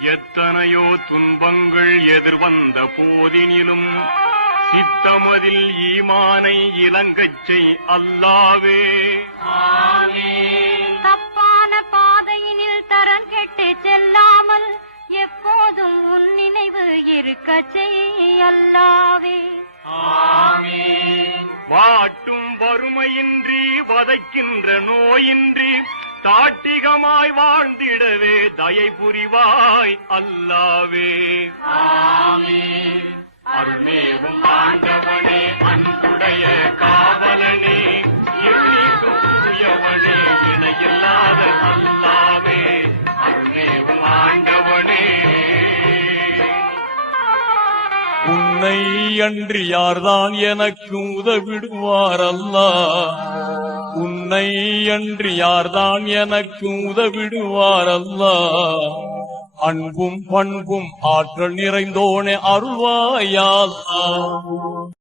எத்தனையோ துன்பங்கள் எதிர்வந்த போதினிலும் சித்தமதில் ஈமானை இலங்கச் செய் அல்லாவே. தப்பான பாதையினில் தரம் கெட்டு செல்லாமல் எப்போதும் உன் நினைவு இருக்கச் செய் அல்லாவே. வாட்டும் வறுமையின்றி வதைக்கின்ற நோயின்றி தாட்டிகமாய் வாழ்ந்திடவே தயை புரிவாய் அல்லாவே. அருள்மேவும் ஆண்டவனே, அன்புடைய காவலனே, தூயவனே, இணையில்லாத அல்லாவே. அருள்மேவும் ஆண்டவனே, உன்னை அன்றி யார்தான் எனக்கு உதவிடுவார் அல்லாஹ்? உன்னை அன்றி யார்தான் எனக்கு உதவிடுவார் அல்லாஹ்? அன்பும் பண்பும் ஆற்றல் நிறைந்தோனே அருள்வாயா அல்லாஹ்.